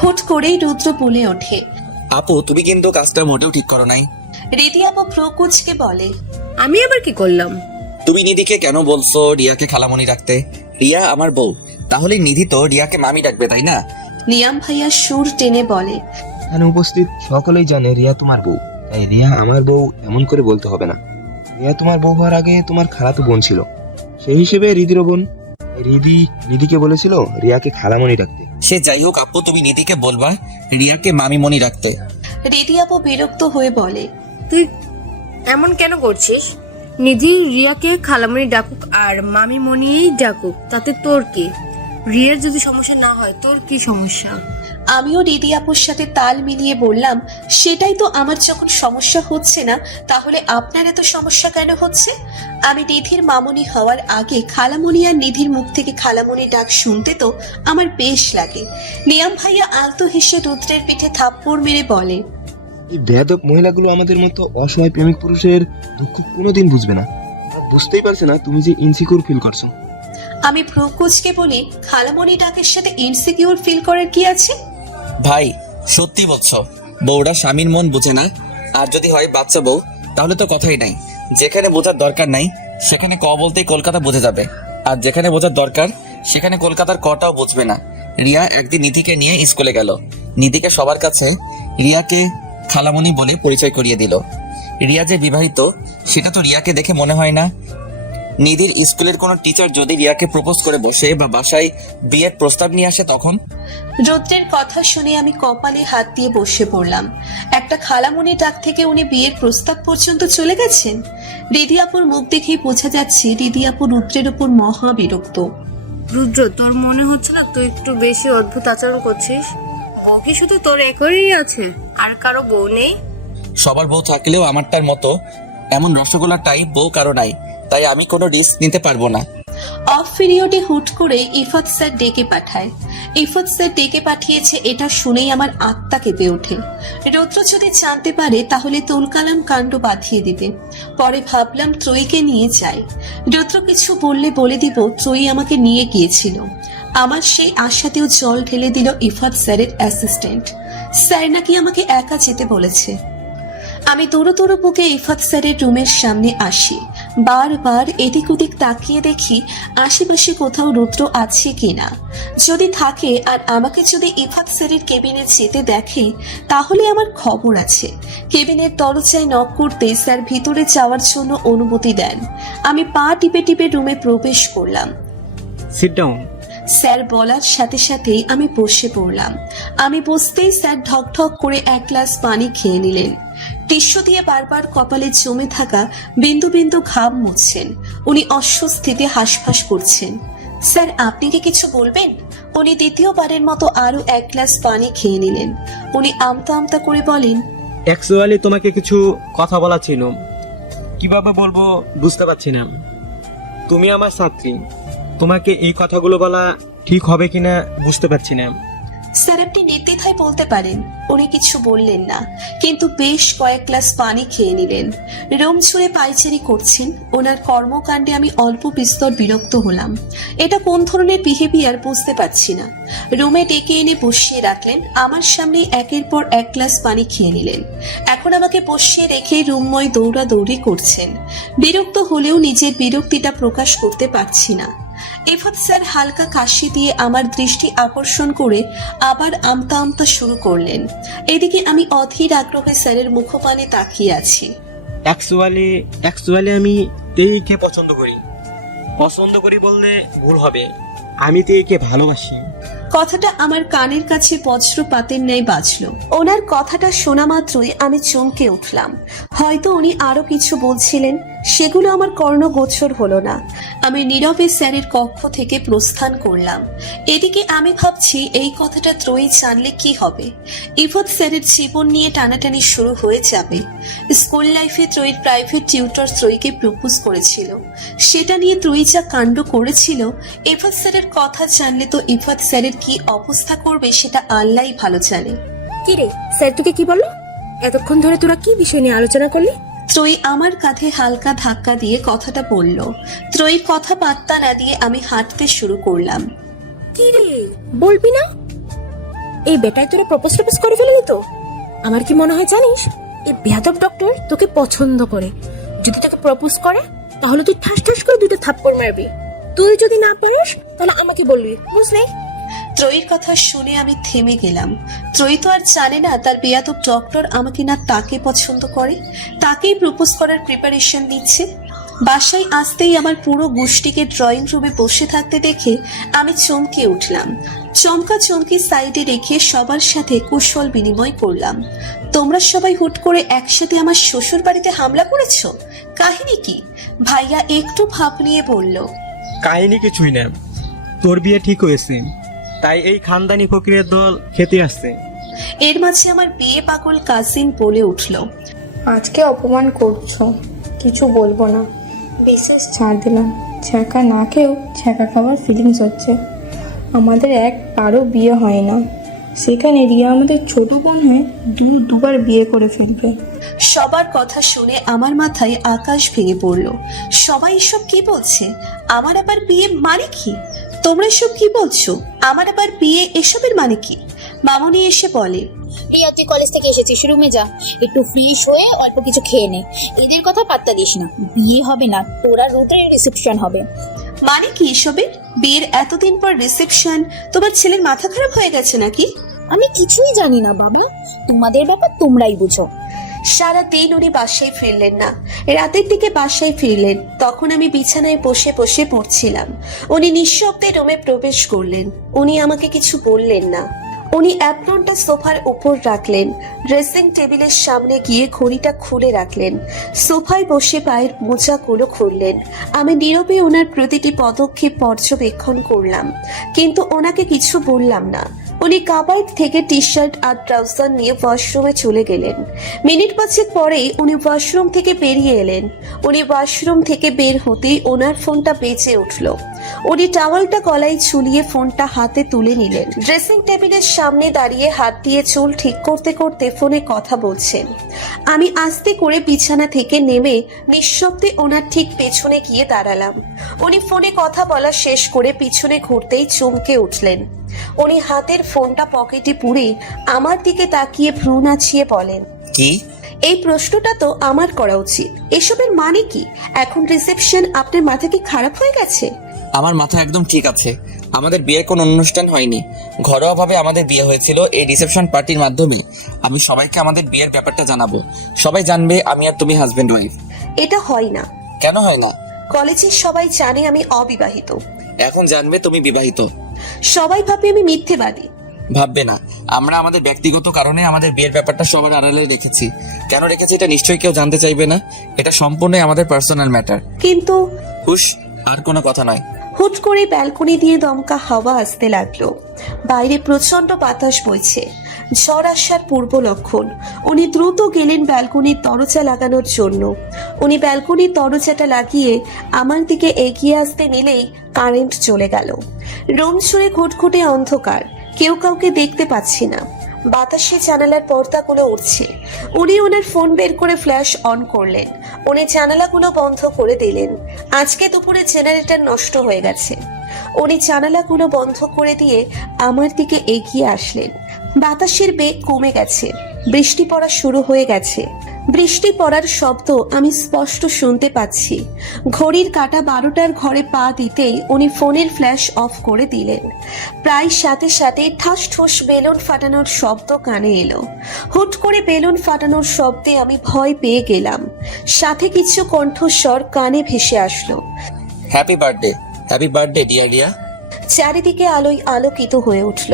হুট করেই রুদ্র বলে ওঠে, আপু তুমি কিন্তু কাজটা মোটেও ঠিক করো নাই। রীতি আপু ভ্রু কুঁচকে বলে, আমি আবার কি করলাম? তুমি নিধিকে কেন বলছো রিয়াকে খালামণি রাখতে? রিয়া আমার বউ, তাহলে নিধি তো রিয়াকে মামি ডাকবে, তাই না? নিয়াম ভাইয়া সুর টেনে বলে, এখানে উপস্থিত সকলেই জানে রিয়া তোমার বউ, তাই রিয়া আমার বউ এমন করে বলতে হবে না। রিয়া তোমার বউ হওয়ার আগে তোমার খালাতো বোন ছিল, সেই হিসেবে রিদিরও বোন। রিদি নিধিকে বলেছিল রিয়াকে খালামণি রাখতে। সে যাই হোক আপু, তুমি নিধিকে বলবা রিয়াকে মামিমণি রাখতে। রীতি আপু বিরক্ত হয়ে বলে, তুই এমন কেন করছিস? নিধি রিয়াকে খালামণি ডাকুক আর মামি মনিই ডাকুক, তাতে তোর কি? রিয়ার যদি সমস্যা না হয় তোর কি সমস্যা? আমিও রীতি আপুর সাথে তাল মিলিয়ে বললাম, সেটাই তো আমার যখন সমস্যা হচ্ছে না, তাহলে আপনার এত সমস্যা কেন হচ্ছে? আমি নিধির মামনি হওয়ার আগে খালামণি আর নিধির মুখ থেকে খালামণি ডাক শুনতে তো আমার বেশ লাগে। নিয়াম ভাইয়া আলতো হেসে রুদ্রের পিঠে থাপ্পড় মেরে বলে, এই বেয়াদব মহিলাগুলো আমাদের মতো অসহায় প্রেমিক পুরুষের দুঃখ কোনোদিন বুঝবে না। আর বুঝতেই পারছে না তুমি যে ইনসিকিউর ফিল করছো। আমি ভ্রু কুঁচকে বলি, খালামণি ডাকের সাথে ইনসিকিউর ফিল করার কি আছে? ভাই সত্যি বলছো, বউরা স্বামীর মন বুঝে না। আর যদি হয় বাচ্চা বউ, তাহলে তো কথাই নাই। যেখানে বোঝার দরকার নাই সেখানে ক বলতেই কলকাতা বুঝে যাবে, আর যেখানে বোঝার দরকার সেখানে কলকাতার কটাও বুঝবে না। রিয়া একদিন নিধিকে নিয়ে স্কুলে গেল। নিধিকে সবার কাছে রিয়াকে খালামণি বলে পরিচয় করিয়ে দিল। রিয়া যে বিবাহিত সেটা তো রিয়াকে দেখে মনে হয় না। নিধির স্কুলের কোনো টিচার যদি রিয়াকে প্রপোজ করে বসে বা বাসায় বিয়ের প্রস্তাব নিয়ে আসে, তখন রুদ্রের কথা শুনে আমি কপালে হাত দিয়ে বসে পড়লাম। একটা খালামণি ডাক থেকে উনি বিয়ের প্রস্তাব পর্যন্ত চলে গেছেন। রিদি আপুর মুখ দেখেই বোঝা যাচ্ছে রিদি আপু রুদ্রের উপর মহা বিরক্ত। রুদ্র, তোর মনে হচ্ছে না তুই একটু বেশি অদ্ভুত আচরণ করছিস? বউ কি শুধু তোর একই আছে, আর কারো বউ নেই? সবার বউ থাকলেও আমারটার মতো এমন রসগোল্লা টাইপ বউ কারো নাই, তাই আমি কোনো রিস্ক নিতে পারবো না। অফ পিরিয়ডে হুট করে ইফাত স্যার ডেকে পাঠায়। ইফাত স্যার ডেকে পাঠিয়েছে এটা শুনেই আমার আত্মা কেঁপে ওঠে। রৌদ্র যদি জানতে পারে তাহলে তুলকালাম কাণ্ড বাঁধিয়ে দিবে। পরে ভাবলাম ত্রয়ীকে নিয়ে যাই। রৌদ্র কিছু বললে বলে দিব ত্রয়ী আমাকে নিয়ে গিয়েছিল। আমার সেই আশাতেও জল ঢেলে দিল ইফাত স্যারের অ্যাসিস্ট্যান্ট। স্যার নাকি আমাকে একা যেতে বলেছে। আমি দৌড়ো দৌড়ো বুকে ইফাত স্যারের রুমের সামনে আসি। বারবার এদিক ওদিক তাকিয়ে দেখি আশেপাশে কোথাও রুদ্র আছে কিনা। যদি থাকে আর আমাকে যদি ইফাত স্যারের কেবিনে যেতে দেখে তাহলে আমার খবর আছে। কেবিনের দরজায় নক করতে স্যার ভিতরে যাওয়ার জন্য অনুমতি দেন। আমি পা টিপে টিপে রুমে প্রবেশ করলাম। Sit down. স্যার বলার সাথে সাথেই আমি বসে পড়লাম। আমি বসতেই স্যার ঢক ঢক করে এক গ্লাস পানি খেয়ে নিলেন। টিস্যু দিয়ে বারবার কপালে জমে থাকা বিন্দু বিন্দু ঘাম মুছছেন। উনি অস্বস্তিতে হাঁসফাঁস করছেন। স্যার আপনি কি কিছু বলবেন? উনি দ্বিতীয়বারের মতো আরো এক গ্লাস পানি খেয়ে নিলেন। উনি আমতা আমতা করে বলেন, অ্যাকচুয়ালি তোমাকে কিছু কথা বলা ছিল, কিভাবে বলবো বুঝতে পারছি না। তুমি আমার ছাত্রী, তোমাকে এই কথাগুলো বলা ঠিক হবে কিনা বুঝতে পারছি না। স্যার আপনি নির্দ্বিধায় বলতে পারেন। উনি কিছু বললেন না, কিন্তু বেশ কয়েক গ্লাস পানি খেয়ে নিলেন। রুম ছুঁড়ে পায়চারি করছেন। ওনার কর্মকাণ্ডে আমি অল্প বিস্তর বিরক্ত হলাম। এটা কোন ধরনের বিহেভিয়ার বুঝতে পারছি না। রুমে ডেকে এনে বসিয়ে রাখলেন। আমার সামনে একের পর এক গ্লাস পানি খেয়ে নিলেন। এখন আমাকে বসিয়ে রেখে রুমময় দৌড়াদৌড়ি করছেন। বিরক্ত হলেও নিজের বিরক্তিটা প্রকাশ করতে পারছি না। ইফাত স্যার হালকা কাশি দিয়ে আমার দৃষ্টি আকর্ষণ করে আবার আমতা আমতা শুরু করলেন। এদিকে আমি অধীর আগ্রহে স্যারের মুখপানে তাকিয়ে আছি। অ্যাকচুয়ালি আমি তেইকে পছন্দ করি বললে ভুল হবে। আমি তেইকে ভালোবাসি। কথাটা আমার কানের কাছে বজ্রপাতের ন্যায় বাজলো। ওনার কথাটা শোনা মাত্রই আমি চমকে উঠলাম। হয়তো উনি আরো কিছু বলছিলেন, সেগুলো আমার কর্ণগোচর হলো না। আমি নীরবে স্যারের কক্ষ থেকে প্রস্থান করলাম। এদিকে আমি ভাবছি এই কথাটা ত্রয়ী জানলে কি হবে। ইফাত স্যারের জীবন নিয়ে টানাটানি শুরু হয়ে যাবে। স্কুল লাইফে ত্রয়ীর প্রাইভেট টিউটর ত্রয়ীকে প্রপোজ করেছিল। সেটা নিয়ে ত্রয়ী যা কাণ্ড করেছিল, ইফাত স্যারের কথা জানলে তো ইফাত স্যারের কি অবস্থা করবে সেটা আল্লাহই ভালো জানে। কি রে, স্যার তোকে কি বললো? এতক্ষণ ধরে তোরা কি বিষয় নিয়ে আলোচনা করলি? ত্রয়ী আমার কাঁধে হালকা ধাক্কা দিয়ে কথাটা বলল। ত্রয়ীর কথা পাত্তা না দিয়ে আমি হাঁটতে শুরু করলাম। কি রে, বলবি না? এই বেটাই তোরা প্রপোজ টপোজ করে ফেললি তো? আমার কি মনে হয় জানিস, এই বেয়াদব ডক্টর তোকে পছন্দ করে। যদি তোকে প্রপোজ করে তাহলে তুই ঠাস ঠাস করে দুটো থাপ্পড় মারবি। তুই যদি না পারিস তাহলে আমাকে বলবি, বুঝলি? ত্রয়ীর কথা শুনে আমি থেমে গেলাম। ত্রয়ী তো আর জানে না তার বেয়াদব ডক্টর আমাকে না তাকে পছন্দ করে, তাকেই প্রপোজ করার প্রিপারেশন নিচ্ছে। বাসায় আসতেই আমার পুরো গোষ্ঠীকে ড্রয়িং রুমে বসে থাকতে দেখে আমি চমকে উঠলাম। চমকা চমকি সাইডে রেখে সবার সাথে কুশল বিনিময় করলাম। তোমরা সবাই হুট করে একসাথে আমার শ্বশুর বাড়িতে হামলা করেছো, কাহিনী কি? ভাইয়া একটু ভাব নিয়ে বলল। কাহিনী কিছুই না, তোর বিয়ে ঠিক হয়েছে, তাই এই খানদানি ফকিরের দল খেতে আসছে। এর মাঝে আমার বিয়ে পাগল কাজিন বলে উঠল। আজকে অপমান করছো, কিছু বলবো না, বিশেষ ছাড় দিলাম। ছ্যাঁকা না খেয়েও ছ্যাঁকা খাওয়ার ফিলিংস হচ্ছে। আমাদের একবারও বিয়ে হয় না, সেখানে রিয়া আমাদের ছোট বোন হয়ে দুবার বিয়ে করে ফেলবে। সবার কথা শুনে আমার মাথায় আকাশ ভেঙে পড়ল। সবাই এসব কি বলছে? আমার আবার বিয়ে মানে কি? তোমরা এসব কি বলছো? আমার আবার বিয়ে, এসবের মানে কি? মামনি এসে বলে, রিয়া, তুই কলেজ থেকে এসেছিস, রুমে যা, একটু ফ্রেশ হয়ে অল্প কিছু খেয়ে নে। এদের কথা পাত্তা দিস না, বিয়ে হবে না, তোরা রুদ্রের রিসেপশন হবে। মানে কি এসবের? বিয়ের এতদিন পর রিসেপশন? তোমার ছেলের মাথা খারাপ হয়ে গেছে নাকি? আমি কিছুই জানি না বাবা, তোমাদের ব্যাপার তোমরাই বুঝো। সারা দিন উনি বাসায় ফিরলেন না, রাতের দিকে বাসায় ফিরলেন। তখন আমি বিছানায় বসে বসে পড়ছিলাম। উনি নিঃশব্দে রুমে প্রবেশ করলেন। উনি আমাকে কিছু বললেন না। উনি অ্যাপ্রনটা সোফার উপর রাখলেন, ড্রেসিং টেবিলের সামনে গিয়ে ঘড়িটা খুলে রাখলেন, সোফায় বসে পায়ের মোজাগুলো খুললেন। আমি নীরবে ওনার প্রতিটি পদক্ষেপ পর্যবেক্ষণ করলাম, কিন্তু ওনাকে কিছু বললাম না। উনি কাবার্ড থেকে টি শার্ট আর ট্রাউজার নিয়ে ওয়াশরুমে চলে গেলেন। মিনিট 5 পরেই উনি ওয়াশরুম থেকে বেরিয়ে এলেন। উনি ওয়াশরুম থেকে বের হতেই ওনার ফোনটা বেজে উঠল। উনি টাওয়ালটা গলায় ঝুলিয়ে ফোনটা হাতে তুলে নিলেন। ড্রেসিং টেবিলের সামনে দাঁড়িয়ে হাত দিয়ে চুল ঠিক করতে করতে ফোনে কথা বলছেন। আমি আস্তে করে বিছানা থেকে নেমে নিঃশব্দে ওনার ঠিক পেছনে গিয়ে দাঁড়ালাম। উনি ফোনে কথা বলা শেষ করে পিছনে ঘুরতেই চমকে উঠলেন। উনি হাতের ফোনটা পকেটে পুরে আমার দিকে তাকিয়ে ভ্রু নাচিয়ে বলেন, কি? এই প্রশ্নটা তো আমার করা উচিত। এসবের মানে কি? এখন রিসেপশন? আপনার মাথা কি খারাপ হয়ে গেছে? আমার মাথা একদম ঠিক আছে। আমাদের বিয়ের কোনো অনুষ্ঠান হয়নি, ঘরোয়াভাবে আমাদের বিয়ে হয়েছিল। এই রিসেপশন পার্টির মাধ্যমে আমি সবাইকে আমাদের বিয়ের ব্যাপারটা জানাবো। সবাই জানবে আমি আর তুমি হাজবেন্ড ওয়াইফ। এটা হয় না। কেন হয় না? কলেজের সবাই জানে আমি অবিবাহিত। এখন জানবে তুমি বিবাহিত। সবাই ভাবে আমি মিথ্যেবাদী। ভাববে না, আমরা আমাদের ব্যক্তিগত কারণে আমাদের বিয়ের ব্যাপারটা সবার আড়ালে রেখেছি। কেন রেখেছি এটা নিশ্চয়ই কেউ জানতে চাইবে না। এটা সম্পূর্ণই আমাদের পার্সোনাল ম্যাটার। কিন্তু হুশ, আর কোনো কথা নয়। হুট করে ব্যালকনি দিয়ে দমকা হাওয়া আসতে লাগলো। বাইরে প্রচন্ড বাতাস বইছে, ঝড় আসার পূর্ব লক্ষণ। উনি দ্রুত গেলেন ব্যালকনির দরজা লাগানোর জন্য। উনি ব্যালকনির দরজাটা লাগিয়ে আমার দিকে এগিয়ে আসতে নিলেই কারেন্ট চলে গেল। রুম জুড়ে ঘুটঘুটে অন্ধকার, কেউ কাউকে দেখতে পাচ্ছি না। বাতাসে জানালার পর্দাগুলো উঠছে। উনি ওনার ফোন বের করে ফ্ল্যাশ অন করলেন। উনি জানালাগুলো বন্ধ করে দিলেন। আজকে দুপুরে জেনারেটর নষ্ট হয়ে গেছে। উনি জানালাগুলো বন্ধ করে দিয়ে আমার দিকে এগিয়ে আসলেন। বাতাসের বেগ কমে গেছে, বৃষ্টি পড়া শুরু হয়ে গেছে। বৃষ্টি পড়ার শব্দ আমি স্পষ্ট শুনতে পাচ্ছি। ঘড়ির কাঁটা 12টার ঘরে পা দিতেই উনি ফোনের ফ্ল্যাশ অফ করে দিলেন। প্রায় সাথে সাথে ঠাস ঠোস বেলুন ফাটানোর শব্দ কানে এলো। হুট করে বেলুন ফাটানোর শব্দে আমি ভয় পেয়ে গেলাম। সাথে কিছু কণ্ঠস্বর কানে ভেসে আসলো। Happy birthday, happy birthday dear Riya. চারিদিকে আলোয় আলোকিত হয়ে উঠল।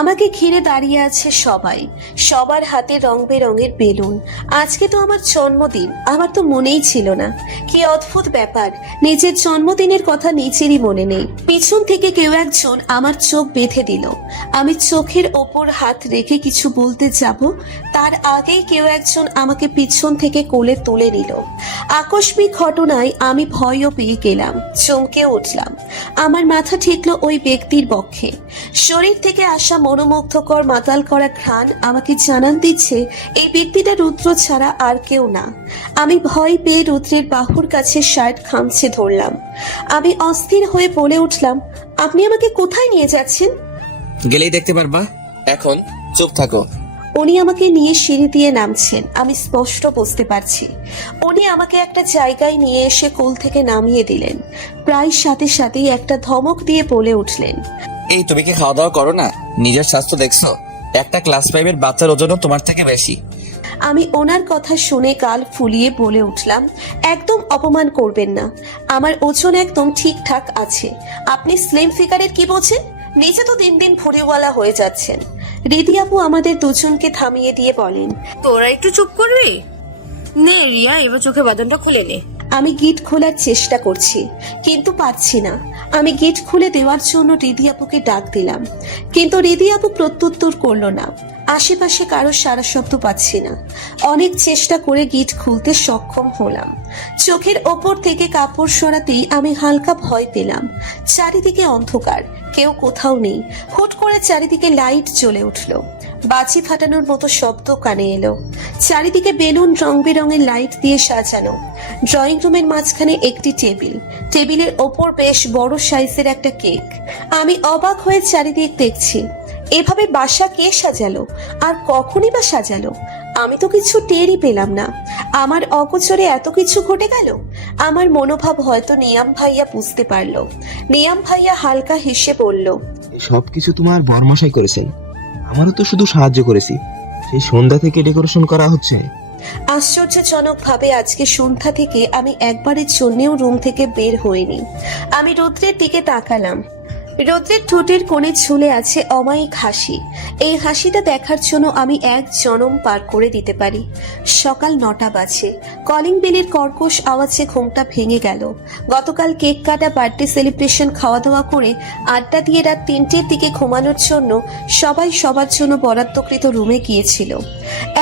আমাকে ঘিরে দাঁড়িয়ে আছে সবাই, সবার হাতে রং বেরঙের বেলুন। আজকে তো আমার জন্মদিন, আমার তো মনেই ছিল না। কি অদ্ভুত ব্যাপার, নিজের জন্মদিনের কথা নিজেরই মনে নেই। পিছন থেকে কেউ একজন আমার চোখ বেঁধে দিল। আমি চোখের ওপর হাত রেখে কিছু বলতে যাব, তার আগেই কেউ একজন আমাকে পিছন থেকে কোলে তুলে নিল। আকস্মিক ঘটনায় আমি ভয়ও পেয়ে গেলাম, চমকে উঠলাম। আমার মাথা ঠেকলো ওই ব্যক্তির বক্ষে। শরীর থেকে আসা মনোমুগ্ধকর মাতাল করা ঘ্রাণ আমাকে জানান দিচ্ছে এই ব্যক্তিটা রুদ্র ছাড়া আর কেউ না। আমি ভয় পেয়ে রুদ্রের বাহুর কাছে শার্ট খামছে ধরলাম। আমি অস্থির হয়ে বলে উঠলাম, আপনি আমাকে কোথায় নিয়ে যাচ্ছেন? গেলেই দেখতে পারবা। এখন চুপ থাকো। উনি আমাকে নিয়ে সিঁড়ি দিয়ে নামছেন, আমি স্পষ্ট বুঝতে পারছি। উনি আমাকে একটা জায়গায় নিয়ে এসে কোল থেকে নামিয়ে দিলেন। প্রায় সাথে সাথেই একটা ধমক দিয়ে বলে উঠলেন, এই তুমি কি খাওয়া দাওয়া করো না? নিজের স্বাস্থ্য দেখছো? একটা ক্লাস 5-এর বাচ্চার ওজনও তোমার থেকে বেশি। আমি ওনার কথা শুনে গাল ফুলিয়ে বলে উঠলাম, একদম অপমান করবেন না, আমার ওজন একদম ঠিকঠাক আছে। আপনি স্লিম ফিগারের কি বোঝেন? নিজে তো দিন দিন ভুড়িওয়ালা হয়ে যাচ্ছেন। রিদি আপু আমাদের দুজনকে থামিয়ে দিয়ে বলেন, তোরা একটু চুপ করবি? নে রিয়া, এবার চোখে বাঁধনটা খুলে নে। আমি গেট খোলার চেষ্টা করছি কিন্তু পারছি না। আমি গেট খুলে দেওয়ার জন্য রিদি আপুকে ডাক দিলাম, কিন্তু রিদি আপু প্রত্যুত্তর করলো না। আশেপাশে কারো সারা শব্দ পাচ্ছি না। অনেক চেষ্টা করে গেট খুলতে সক্ষম হলাম। চোখের ওপর থেকে কাপড় সরাতেই আমি হালকা ভয় পেলাম। চারিদিকে অন্ধকার, কেউ কোথাও নেই। হুট করে চারিদিকে লাইট জ্বলে উঠলো, বাজি ফাটানোর মতো শব্দ কানে এলো। চারিদিকে বেলুন, রং বেরঙের লাইট দিয়ে সাজানো। ড্রয়িং রুমের মাঝখানে একটি টেবিল, টেবিলের ওপর বেশ বড় সাইজের একটা কেক। আমি অবাক হয়ে চারিদিক দেখছি। এভাবে বাসা কে সাজালো, আর কখনই বা সাজালো? আমি তো কিছু টেরই পেলাম না। আমার অগোচরে এত কিছু ঘটে গেল। আমার মনোভাব হয়তো নিয়াম ভাইয়া বুঝতে পারলো। নিয়াম ভাইয়া হালকা হেসে বলল, সব কিছু তোমার বরমশাই করেছেন, আমারও তো শুধু সাহায্য করেছি। সেই সন্ধ্যা থেকে ডেকোরেশন করা হচ্ছে। আশ্চর্যজনক ভাবে আজকে সন্ধ্যা থেকে আমি একবারের জন্যেও রুম থেকে বের হইনি। আমি রৌদ্রের দিকে তাকালাম। রৌদ্রের ঠোঁটের কোণে ঝুলে আছে অমায়িক হাসি। এই হাসিটা দেখার জন্য আমি এক জনম পার করে দিতে পারি। সকাল 9টা বাজে। কলিং বেলের কর্কশ আওয়াজে ঘুমটা ভেঙে গেল। গতকাল কেক কাটা, বার্থডে সেলিব্রেশন, খাওয়া দাওয়া করে আড্ডা দিয়ে রাত 3টের দিকে ঘুমানোর জন্য সবাই সবার জন্য বরাদ্দকৃত রুমে গিয়েছিল।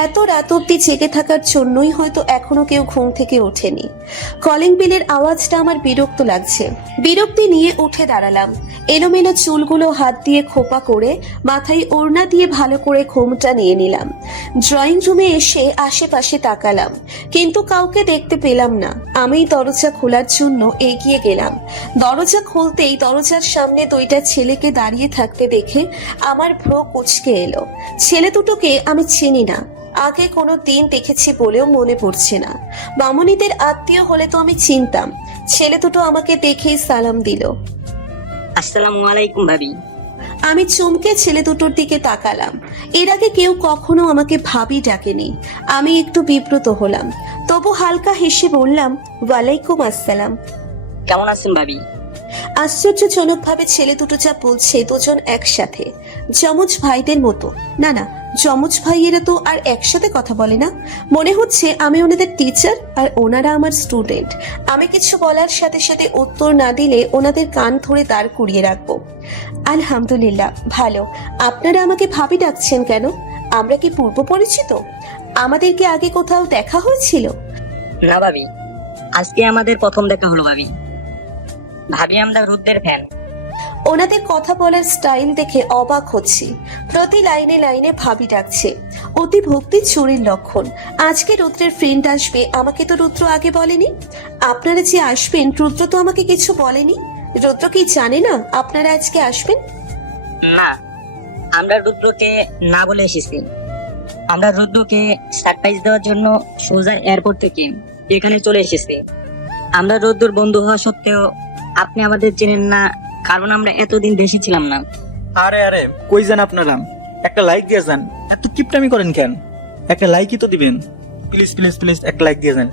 এত রাত অব্দি জেগে থাকার জন্যই হয়তো এখনো কেউ ঘুম থেকে ওঠেনি। কলিং বেলের আওয়াজটা আমার বিরক্ত লাগছে। বিরক্তি নিয়ে উঠে দাঁড়ালাম। এলোমেলো চুলগুলো হাত দিয়ে খোপা করে মাথায় ওড়না দিয়ে ভালো করে ঘুমটা নিয়ে নিলাম। ড্রয়িং রুমে এসে আশেপাশে তাকালাম, কিন্তু কাউকে দেখতে পেলাম না। আমি দরজা খোলার জন্য এগিয়ে গেলাম। দরজা খুলতেই দরজার সামনে দুইটা ছেলেকে দাঁড়িয়ে থাকতে দেখে আমার ভ্রু কুঁচকে এলো। ছেলে দুটোকে আমি চিনি না, আগে কোনো দিন দেখেছি বলেও মনে পড়ছে না। মামুনিদের আত্মীয় হলে তো আমি চিনতাম। ছেলে দুটো আমাকে দেখেই সালাম দিল। আসসালামু আলাইকুম ভাবি। আমি চমকে ছেলে দুটোর দিকে তাকালাম। এর আগে কেউ কখনো আমাকে ভাবি ডাকেনি। আমি একটু বিব্রত হলাম, তবু হালকা হেসে বললাম, ওয়ালাইকুম আসসালাম। কেমন আছেন ভাবি? আশ্চর্যজনকভাবে ছেলে দুটো যা বলছে, দুজন একসাথে, যমজ ভাইদের মতো। না না, যমজ ভাইয়েরা তো আর একসাথে কথা বলে না। মনে হচ্ছে আমি ওনাদের টিচার আর ওনারা আমার স্টুডেন্ট। আমি কিছু বলার সাথে সাথে উত্তর না দিলে ওনাদের কান ধরে দাঁড় করিয়ে রাখবো। আলহামদুলিল্লাহ ভালো। আপনারা আমাকে ভাবি ডাকছেন কেন? আমরা কি পূর্ব পরিচিত? আমাদের কি আগে কোথাও দেখা হয়েছিল? না ভাবি, আজকে আমাদের প্রথম দেখা হলো ভাবি। ভাবি আমরা রুদ্রের ফ্যান। ওনাদের কথা বলার স্টাইল দেখে অবাক হচ্ছি। প্রতি লাইনে লাইনে ভাবি ডাকছে। অতি ভক্তি চুরির লক্ষণ। আজকে রুদ্রের ফ্রেন্ড আসবে, আমাকে তো রুদ্র আগে বলেনি। আপনারা যে আসবেন, রুদ্র তো আমাকে কিছু বলেনি। রুদ্র কি জানে না আপনারা আজকে আসবেন? না, আমরা রুদ্রকে না বলে এসেছি। আমরা রুদ্রকে সারপ্রাইজ দেওয়ার জন্য সোজা এয়ারপোর্ট থেকে এখানে চলে এসেছি। আমরা রুদ্রর বন্ধু হওয়া সত্ত্বেও আপনি আমাদের চেনেন না, কারণ আমরা এতদিন দেশে ছিলাম না। আরে আরে, কই যান আপনারা? একটা লাইক দিয়ে যান। এত কিপটামি করেন কেন? একটা লাইকই তো দিবেন। প্লিজ প্লিজ প্লিজ একটা লাইক দিয়ে যান।